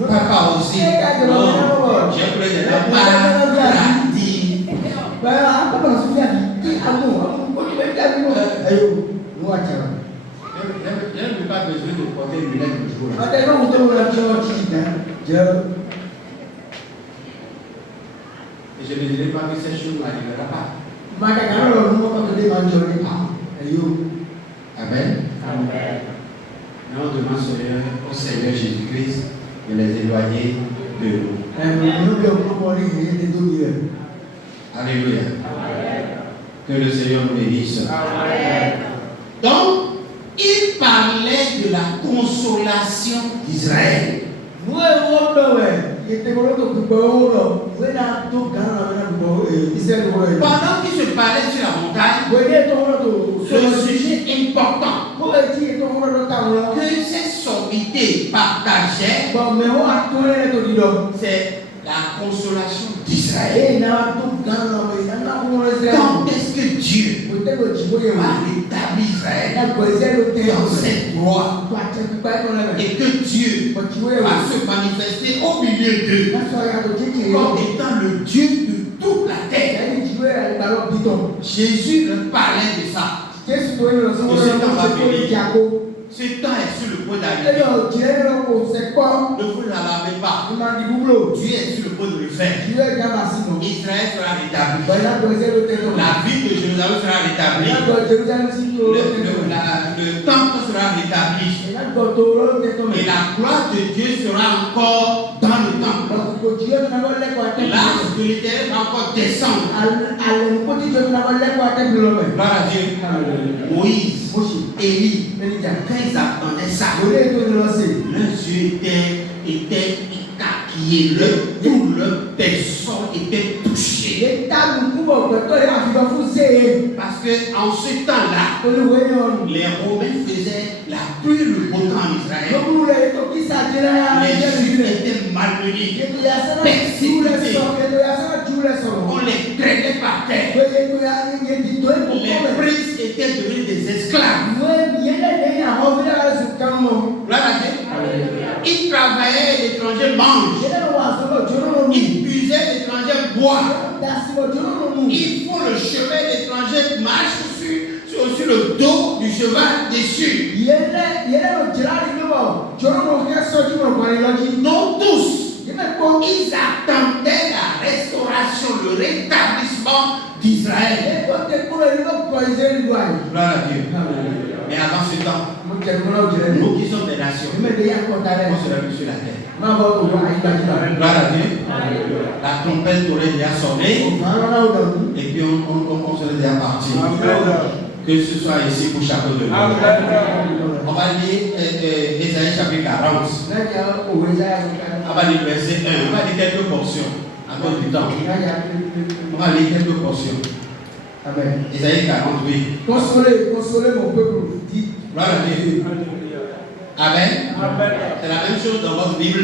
papa aussi. Non, j'ai pleuré des larmes par tradition. Bah, apa maksud dia? Ti kamu kau tu kamu. Ayo, loi tchau. Je n'ai pas besoin de porter une lunette le jour. Ada orang tu orang cakap cerita. Jauh. Et je ne dirai pas que ces choses n'arriveront pas. Maka kalau orang mau pakai dia mancung ni. Ayo. Amen. Et on demande au Seigneur Jésus-Christ de les éloigner de nous. Nous devons mourir de douleur. Alléluia. Que le Seigneur nous bénisse. Donc, il parlait de la consolation d'Israël. Nous avons il était bon que tu peux voir. Voilà tout quand on a bon Israël. Pendant qu'il se parlait sur la montagne, le sujet important que ces sommités partageaient, c'est la consolation d'Israël. Quand est-ce que Dieu va rétablir Israël dans cette gloire et que Dieu va se manifester au milieu d'eux comme étant le Dieu de toute la terre? Jésus leur parlait de ça. Ce temps est sur le point d'arriver. Ne vous alarmez pas. Dieu est sur le point de le faire. Israël sera rétabli. La ville de Jérusalem sera rétablie. Le temple sera rétabli. Et la gloire de Dieu sera encore dans le temple. L'ange de l'Éternel va encore descendre. Gloire à Dieu. Moïse, Élie, quand ils attendaient ça, leurs yeux étaient écarquillés, toute leur personne était touchée. Parce qu'en ce temps-là, les Romains faisaient la pluie le beau temps en Israël. Les Juifs étaient malmenés, persécutés. On les traînait par terre. Les princes étaient devenus des esclaves. Gloire à Dieu. Ils travaillaient et l'étranger mange. Ils puisaient et l'étranger boit. Ils font le chemin et l'étranger marche sur le dos du cheval déçu. Donc tous, ils attendaient la restauration, le rétablissement d'Israël. Gloire à Dieu. Mais avant ce temps, nous qui sommes des nations, on se réveille sur la terre. Gloire à Dieu. La trompette aurait déjà sonné et puis on serait déjà parti. Que ce soit ici pour chacun de nous. On va lire Ésaïe chapitre 40. On va lire verset 1. On va lire quelques portions à cause du temps. On va lire quelques portions. Amen. Ésaïe 40, oui. Consolez mon peuple. Dites. Gloire à Dieu. Amen. C'est la même chose dans votre Bible.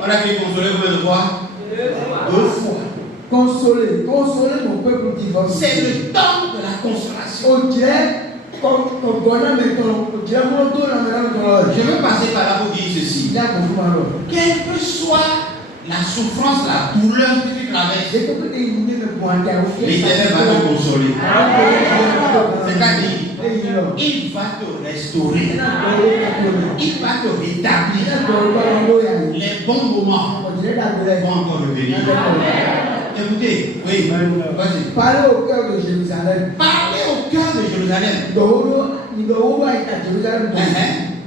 On a dit consoler combien de fois? 2 fois. Consolez mon peuple divorcé. C'est le temps de la consolation. On dirait Je veux passer par là pour dire ceci. Quelle que soit la souffrance, la douleur que tu traverses, l'Éternel va te consoler. C'est qu'à dire, il va te restaurer. Il va te rétablir. Les bons moments vont encore revenir. Écoutez, oui, vas-y. Parlez au cœur de Jérusalem. Parlez au cœur de Jérusalem.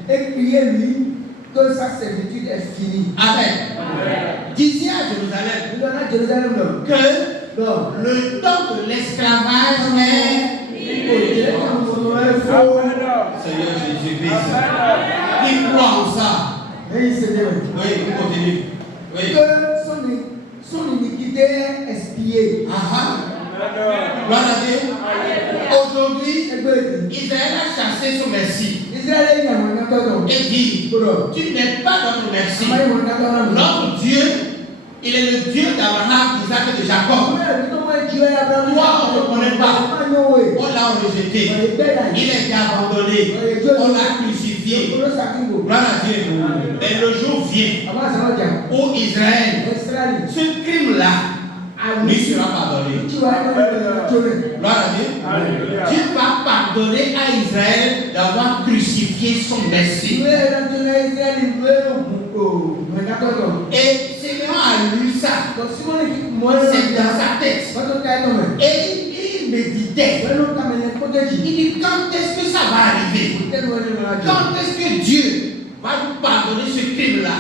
Et priez-lui que sa servitude est finie. Amen. Disiez à Jérusalem que le temps de l'esclavage est. Seigneur Jésus-Christ, qui croit en ça. Oui, vous continuez. Oui. Que son iniquité est expiée. Gloire à Dieu. Aujourd'hui, Israël a chassé son merci. Et dit, tu n'es pas notre merci. Notre Dieu, il est le Dieu d'Abraham, d'Isaac et de Jacob. Toi, on ne connaît pas. On l'a rejeté. Il a été abandonné. On l'a crucifié. Gloire à Dieu. Mais le jour vient où Israël, ce crime-là, lui sera pardonné. Gloire à Dieu. Dieu va pardonner à Israël d'avoir crucifié son Messie. Et Seigneur a lu ça. C'est dans sa tête. Et il méditait. Il dit, quand est-ce que ça va arriver? Quand est-ce que Dieu va nous pardonner ce crime-là?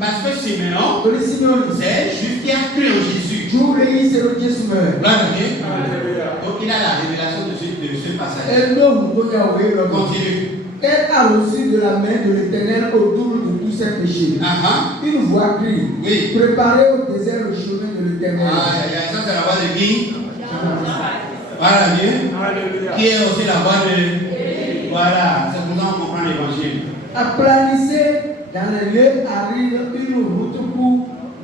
Parce que Siméon, c'est juste qui a cru en Jésus. Gloire à Dieu. Donc il a la révélation de ce passage. Continue. Elle a reçu de la main de l'Éternel au double de tous ses péchés. Une voix crie. Oui. Préparez au désert le chemin de l'Éternel. Ça c'est la voix de qui? Voilà Dieu. Qui est aussi la voix de. Voilà, c'est pour ça qu'on comprend l'évangile. Aplanissez dans les lieux arides une route pour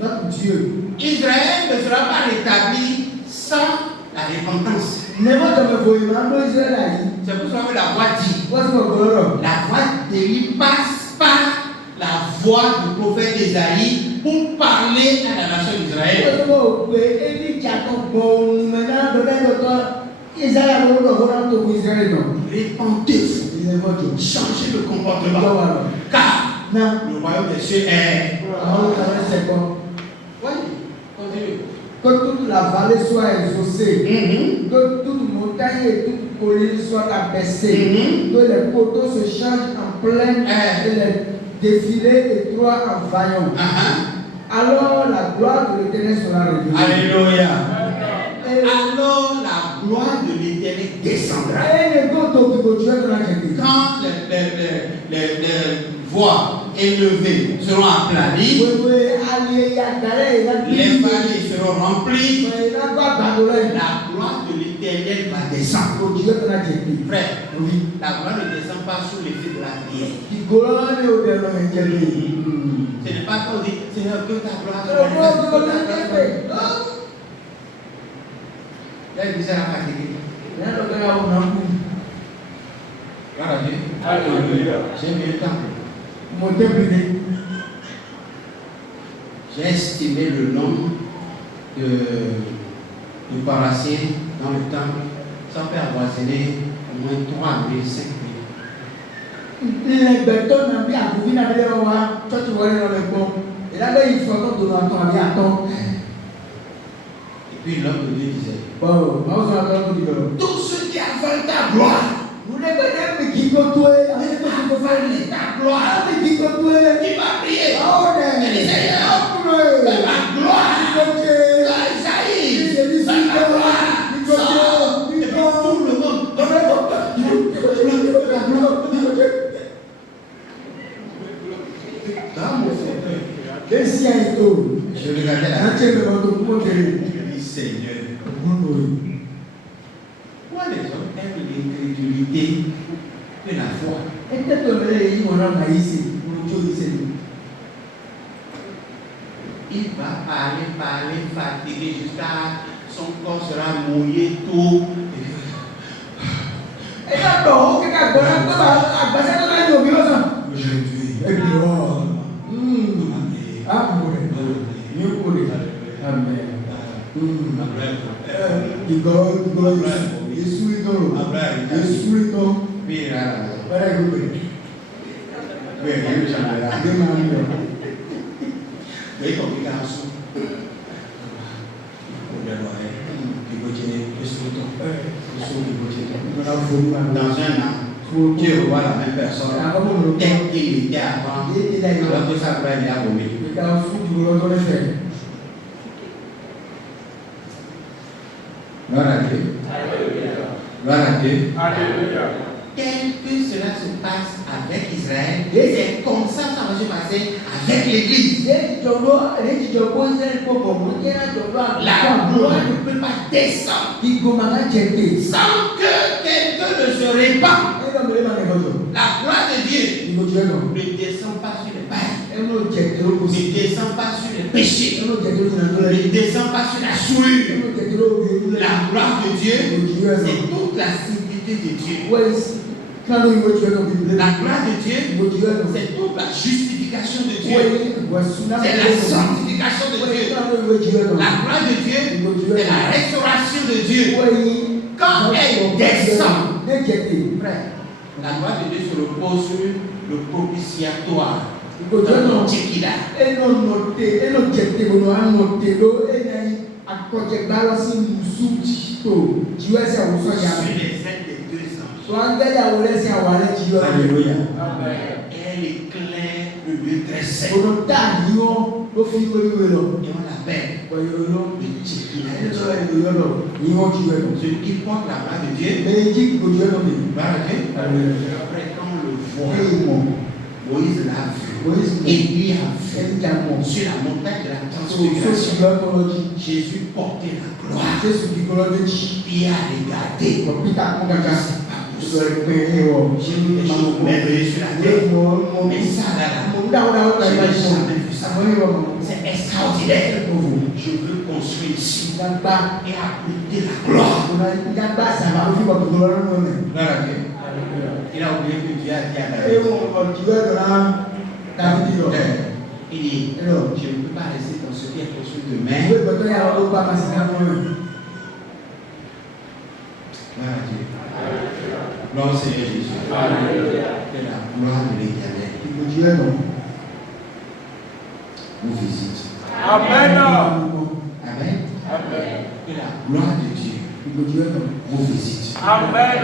notre Dieu. Israël ne sera pas rétabli sans la repentance. C'est pour ça que la voix dit. La voix de lui passe par la voix du prophète Isaïe pour parler à la nation d'Israël. Répentez-vous, changez de comportement, car le royaume des cieux est. Oui, continue. Que toute la vallée soit exaucée, que toute montagne et toute colline soient abaissées, que les poteaux se changent en plaine et les défilés étroits en vaillants. Alors la gloire de l'Éternel sera révélée. Alléluia. Alors la gloire de l'Éternel descendra. Quand les voies élevées seront aplanies, les vallées seront remplies, la gloire de l'Éternel va descendre. Frère, la gloire ne descend pas sous l'effet de la prière. Ce n'est pas qu'on dit, Seigneur, que ta gloire te manifeste. Là, il disait à la fatiguée. J'ai mis le temps. J'ai estimé le nombre de parassiens dans le temple sans faire avoisiner au moins 3 000, 5 000. Et puis l'homme de Dieu disait, tous ceux qui avalent ta gloire, ta gloire, qui va prier, et les Seigneurs, ma gloire, Isaïe, ma gloire, sort, et puis tout le monde, je regardais la je dis Seigneur, pourquoi les hommes aiment l'incrédulité que la foi? Il va parler, fatigué jusqu'à son corps sera mouillé tout. non. Abraham, Je suis non. oui, là, là. Voilà, vous pouvez. Oui, rien ne changera. Mais comme il y a un sou. Dans un an, Dieu voit la même personne tel qu'il était avant, alors que ça va bien vomir. Gloire à Dieu. Gloire à Dieu. Alléluia. Tel que cela se passe avec Israël, c'est comme ça que ça va se passer avec l'Église. La gloire ne peut pas descendre sans que quelqu'un ne se répand. La gloire de Dieu ne descend pas sur les bails, ne descend pas sur les péchés, ne descend pas sur la souillure. La gloire de Dieu, c'est toute la sainteté de Dieu. La gloire de Dieu, c'est toute la justification de Dieu. C'est la sanctification de Dieu. La gloire de Dieu, c'est la restauration de Dieu. Quand elle descend, frère, la gloire de Dieu se repose sur le propitiatoire. Alléluia. Elle éclaire le lieu très saint. Et on l'appelle le Tchekila. Celui qui porte la gloire de Dieu. Gloire à Dieu. Après, quand on le voit, Moïse l'a vu. Élie a vu. Sur la montagne de la transfiguration, Jésus portait la gloire. Il a regardé. J'ai vu des choses merveilleuses sur la terre. Mais ça, là, je n'ai jamais vu ça. C'est extraordinaire. Je veux construire ici et appliquer la gloire. Gloire à Dieu. Il a oublié que Dieu a dit à David. Il dit, je ne peux pas rester dans ce qui est construit de main. Gloire à Dieu. Gloire au Seigneur Jésus. Que la gloire de l'Éternel vous visite. Amen. Amen. Que la gloire de Dieu vous visite. Amen.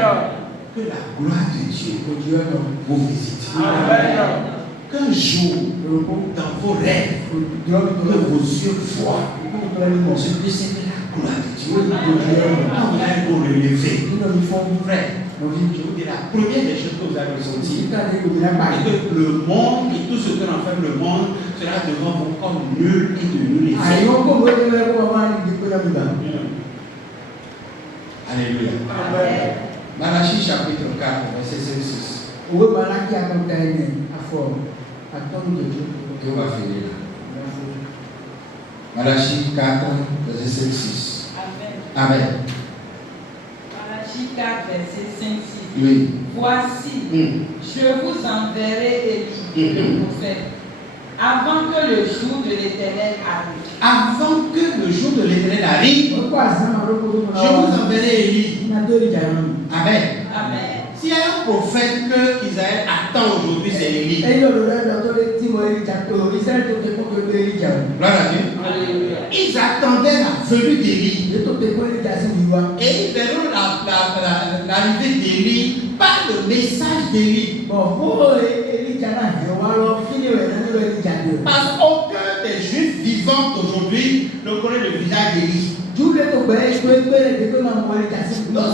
Que la gloire de Dieu vous visite. Amen. Qu'un jour, dans vos rêves, que vos yeux voient, ce que c'est que la gloire de Dieu. Quand vous allez vous relever, frère, je vous dis la première des choses que vous avez ressenties, c'est que le monde et tout ce que l'on fait le monde sera devant vous comme nul et de nul effet. Alléluia. Amen. Malachie chapitre 4, verset 5-6. Et on va finir là. Malachie 4, verset 5-6. Amen. Amen. Malachie 4, verset 5-6. Oui. Voici, je vous enverrai Élie, le prophète, avant que le jour de l'Éternel arrive. Avant que le jour de l'Éternel arrive, je vous enverrai Élie. Amen. Amen. S'il y a un prophète que Israël attend aujourd'hui, c'est Élie. Gloire à Dieu. Alléluia. Ils attendaient la venue d'Élie. Et ils verront l'arrivée d'Élie par le message d'Élie. Parce qu'aucun des Juifs vivants d'aujourd'hui ne connaît le visage d'Élie. Donc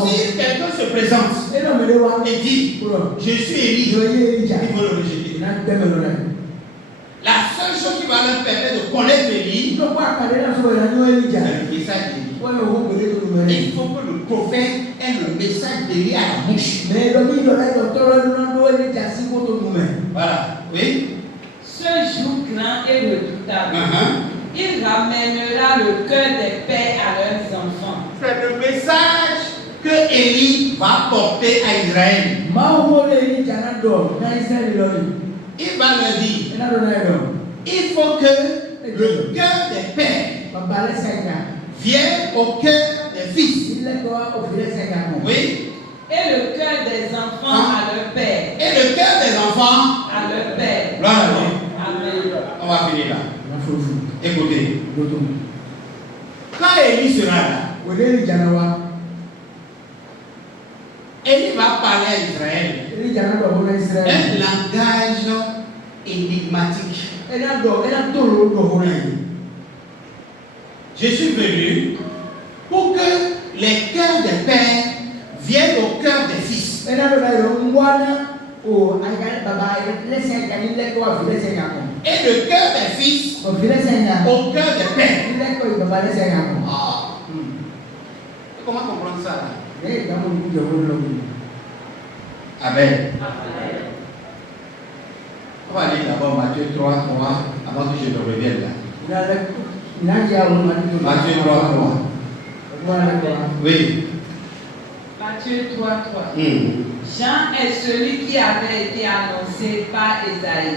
si quelqu'un se présente et dit je suis Élie, il faut le rejeter. La seule chose qui va leur permettre de connaître Élie, c'est le message d'Élie. Il faut que le prophète ait le message d'Élie à la bouche. Voilà, oui. Ce jour grand et redoutable, il ramènera le cœur des pères à leurs enfants. C'est le message que Élie va porter à Israël. Il va leur dire, il faut que le cœur des pères vienne au cœur des fils. Oui. enfants à leur père. Gloire à Dieu. Amen. On va finir là. Écoutez. Quand Élie sera là, Élie va parler à Israël un langage énigmatique. Je suis venu pour que les cœurs des pères viennent au cœur des fils. Et le cœur des fils au cœur des pères. Comment comprendre ça là? Amen. On va aller d'abord Matthieu 3, 3 avant que je me revienne là. Matthieu 3, 3. Oui. Matthieu 3, 3. Jean est celui qui avait été annoncé par Esaïe,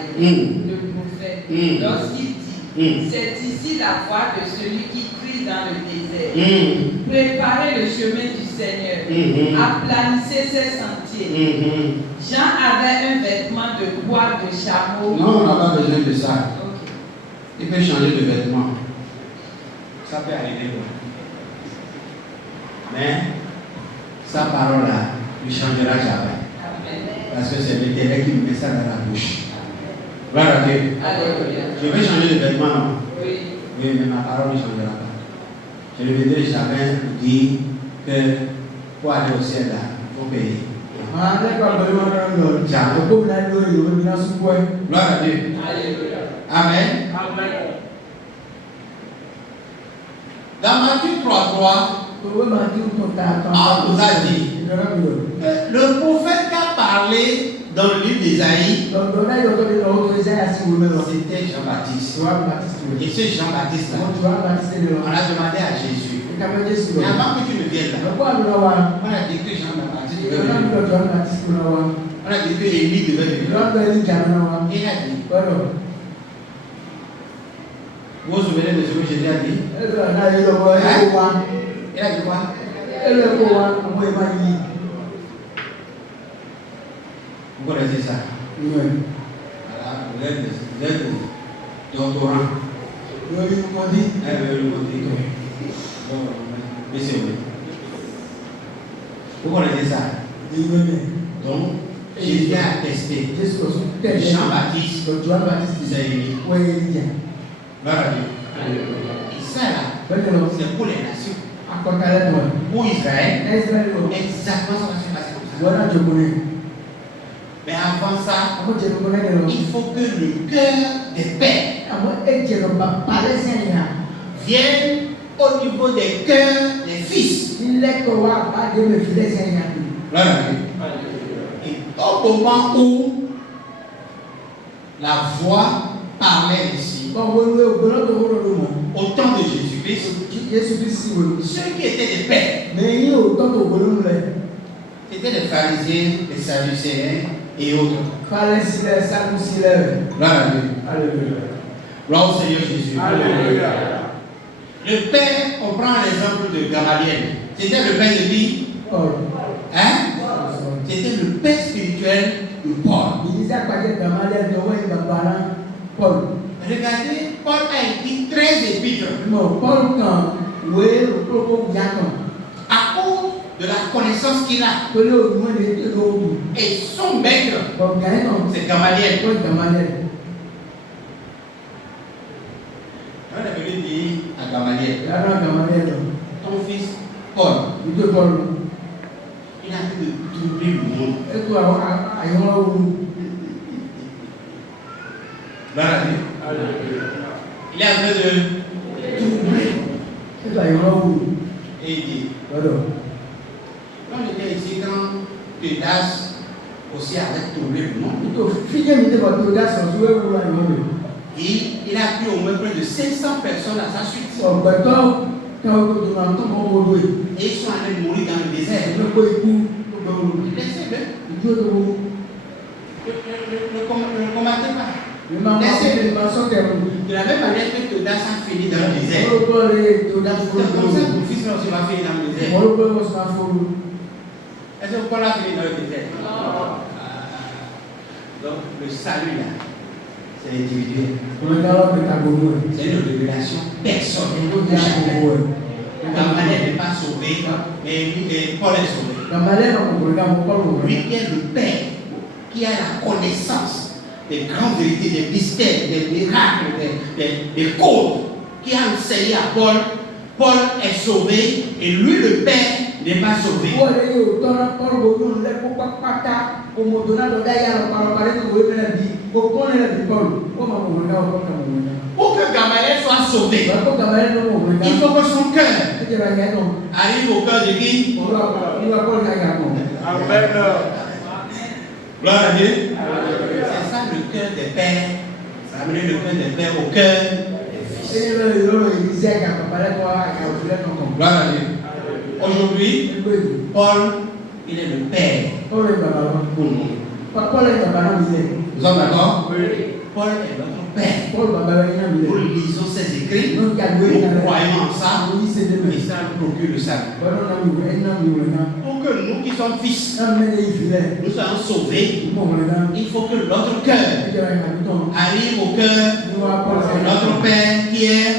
le prophète, lorsqu'il dit, c'est ici la voix de celui qui crie dans le désert. Préparez le chemin du Seigneur, aplanissez ses sentiers. Jean avait un vêtement de bois de chameau. Non, on n'a pas besoin de ça. Okay. Il peut changer de vêtement. Ça peut arriver. Mais sa parole là ne changera jamais. Amen. Parce que c'est l'Éternel qui me met ça dans la bouche. Gloire à Dieu. Alléluia. Je vais changer de vêtement, non? Oui. Oui, mais ma parole ne changera pas. Je ne vais jamais dire que pour aller au ciel là, il faut payer. Gloire à Dieu. Alléluia. Amen. Amen. Dans Matthieu 3, on nous a dit que le prophète qui a parlé dans le livre d'Ésaïe, c'était Jean-Baptiste. Et ce Jean-Baptiste là, on a demandé à Jésus. Mais avant que tu ne viennes là, on a dit que Jean-Baptiste devait venir. On a dit que Élie devait venir. Il a dit. Vous vous souvenez de ce que Jésus a dit? Il a dit quoi? Vous connaissez ça? Voilà, vous êtes doctorant. Vous connaissez ça? Donc, Jésus a attesté. Jean-Baptiste, c'est Élie. Gloire à Dieu. Et ça là, c'est pour les nations. Pour Israël, exactement ça va se passer comme ça. Mais avant ça, il faut que le cœur des pères vienne au niveau des cœurs des fils. Gloire à Dieu. Et au moment où la voix parlait ici, au temps de Jésus-Christ, ceux qui étaient des pères, c'était les pharisiens, les sadducéens et autres. Gloire à Dieu. Gloire au Seigneur Jésus. Alléluia. Le père, on prend l'exemple de Gamaliel. C'était le père de qui? Hein? C'était le père spirituel de Paul. Regardez, Paul a écrit 13 épîtres. À cause de la connaissance qu'il a. Et son maître, c'est Gamaliel. On est venu dire à Gamaliel, ton fils Paul, il a fait de troubler le monde. Gloire à Dieu. Il est en train de troubler. Et il dit, quand j'étais ici, quand Teudas aussi avait troublé le monde, il a pris au moins près de 500 personnes à sa suite. Et ils sont allés mourir dans le désert. Laissez-le. Ne combattez pas. Laissez-le. De la même manière que Teudas a fini dans le désert. C'est comme ça que mon fils aussi va finir dans le désert. Est-ce que Paul a fini dans le désert? Donc le salut là, c'est individuel. C'est une révélation personnelle. Gamaliel n'est pas sauvé, mais Paul est sauvé. Lui qui est le Père, qui a la connaissance des grandes vérités, des mystères, des miracles, des codes, qui a enseigné à Paul. Paul est sauvé et lui le Père n'est pas sauvé. Pour que Gamaliel soit sauvé, il faut que son cœur arrive au cœur de qui? Amen. Gloire à Dieu. C'est ça le cœur des pères. Ça a amené le cœur des pères au cœur des fils. Gloire à Dieu. Aujourd'hui, Paul, il est le Père pour nous. Nous sommes d'accord? Paul est notre Père. Nous lisons ses écrits, nous croyons en ça, et ça nous procure le salut. Pour que nous qui sommes fils, nous soyons sauvés, il faut que notre cœur arrive au cœur de notre Père qui est